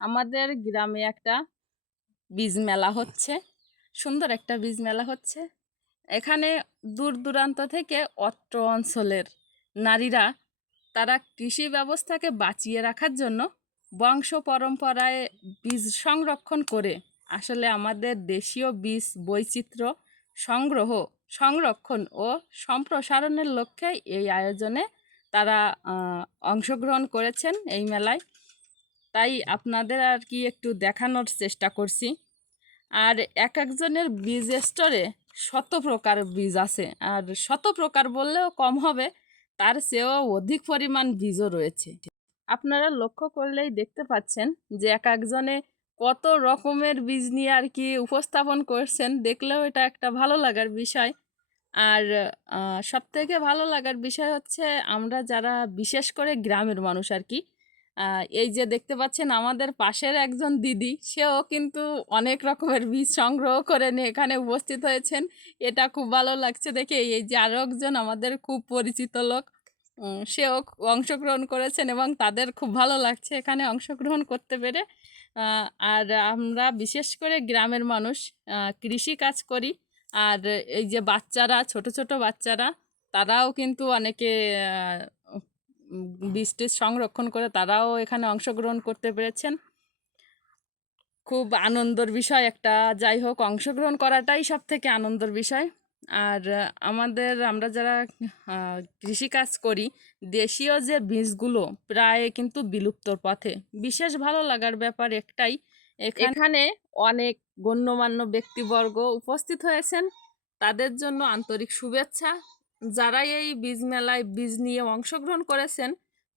আমাদের গ্রামে একটা বীজ মেলা হচ্ছে। সুন্দর একটা বীজ মেলা হচ্ছে। এখানে দূর দূরান্ত থেকে অত্র অঞ্চলের নারীরা তারা কৃষি ব্যবস্থাকে বাঁচিয়ে রাখার জন্য বংশ পরম্পরায় বীজ সংরক্ষণ করে আসলে আমাদের দেশীয় বীজ বৈচিত্র্য সংগ্রহ সংরক্ষণ ও সম্প্রসারণের লক্ষ্যে এই আয়োজনে তারা অংশগ্রহণ করেছেন এই মেলায়। তাই আপনাদের আর কি একটু দেখানোর চেষ্টা করছি। আর এক একজনের বীজ স্টোরে শত প্রকার বীজ আছে। আর শত প্রকার বললেও কম হবে, তার চেয়েও অধিক পরিমাণ বীজও রয়েছে। আপনারা লক্ষ্য করলেই দেখতে পাচ্ছেন যে এক একজনে কত রকমের বীজ নিয়ে আর কি উপস্থাপন করছেন। দেখলেও এটা একটা ভালো লাগার বিষয়। আর সবথেকে ভালো লাগার বিষয় হচ্ছে আমরা যারা বিশেষ করে গ্রামের মানুষ আর কি এই যে দেখতে পাচ্ছেন আমাদের পাশের একজন দিদি, সেও কিন্তু অনেক রকমের বীজ সংগ্রহ করে নিয়ে এখানে উপস্থিত হয়েছেন। এটা খুব ভালো লাগছে দেখে। এই যে আরও একজন আমাদের খুব পরিচিত লোক সেও অংশগ্রহণ করেছেন এবং তাদের খুব ভালো লাগছে এখানে অংশগ্রহণ করতে পেরে। আর আমরা বিশেষ করে গ্রামের মানুষ কৃষি কাজ করি। আর এই যে বাচ্চারা, ছোট ছোট বাচ্চারা, তারাও কিন্তু অনেকে টিজ সংরক্ষণ করে তারাও এখানে অংশগ্রহণ করতে পেরেছেন। খুব আনন্দর বিষয় একটা, যাই হোক, অংশগ্রহণ করাটাই সব থেকে আনন্দর বিষয়। আর আমাদের, আমরা যারা কৃষিকাজ করি, দেশীয় যে বীজগুলো প্রায় কিন্তু বিলুপ্তর পথে। বিশেষ ভালো লাগার ব্যাপার একটাই এখানে অনেক গণ্যমান্য ব্যক্তিবর্গ উপস্থিত হয়েছেন। তাদের জন্য আন্তরিক শুভেচ্ছা। যারা এই বীজ মেলায় বীজ নিয়ে অংশগ্রহণ করেছেন,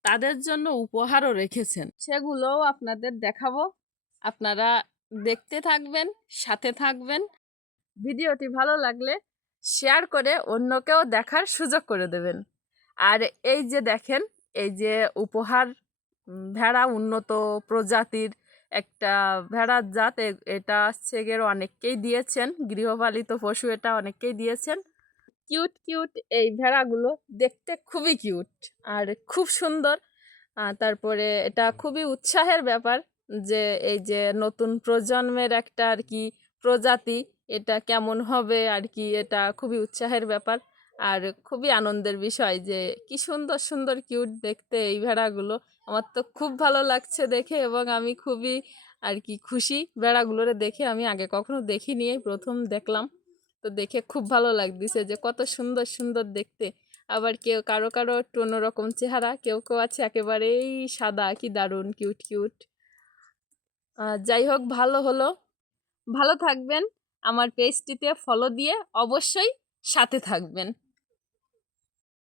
তাদের জন্য উপহারও রেখেছেন। সেগুলোও আপনাদের দেখাবো। আপনারা দেখতে থাকবেন, সাথে থাকবেন। ভিডিওটি ভালো লাগলে শেয়ার করে অন্যকেও দেখার সুযোগ করে দেবেন। আর এই যে দেখেন, এই যে উপহার ভেড়া উন্নত প্রজাতির একটা ভেড়ার জাত এটা গিয়ে অনেককেই দিয়েছেন, গৃহপালিত পশু এটা অনেককেই দিয়েছেন। কিউট কিউট এই ভেড়াগুলো দেখতে খুবই কিউট আর খুব সুন্দর। তারপরে এটা খুবই উৎসাহের ব্যাপার যে এই যে নতুন প্রজন্মের একটা আর কি প্রজাতি, এটা কেমন হবে আর কি এটা খুবই উৎসাহের ব্যাপার। আর খুবই আনন্দের বিষয় যে কি সুন্দর সুন্দর কিউট দেখতে এই ভেড়াগুলো। আমার তো খুব ভালো লাগছে দেখে এবং আমি খুবই আর কি খুশি ভেড়াগুলোরে দেখে। আমি আগে কখনো দেখিনি প্রথম দেখলাম। তো দেখে খুব ভালো লাগতেছে যে কত সুন্দর সুন্দর দেখতে। আবার কেউ, কারও কারও একটু অন্যরকম চেহারা, কেউ কেউ আছে একেবারেই সাদা কি দারুণ কিউট কিউট যাই হোক, ভালো হলো। ভালো থাকবেন। আমার পেজটিতে ফলো দিয়ে অবশ্যই সাথে থাকবেন।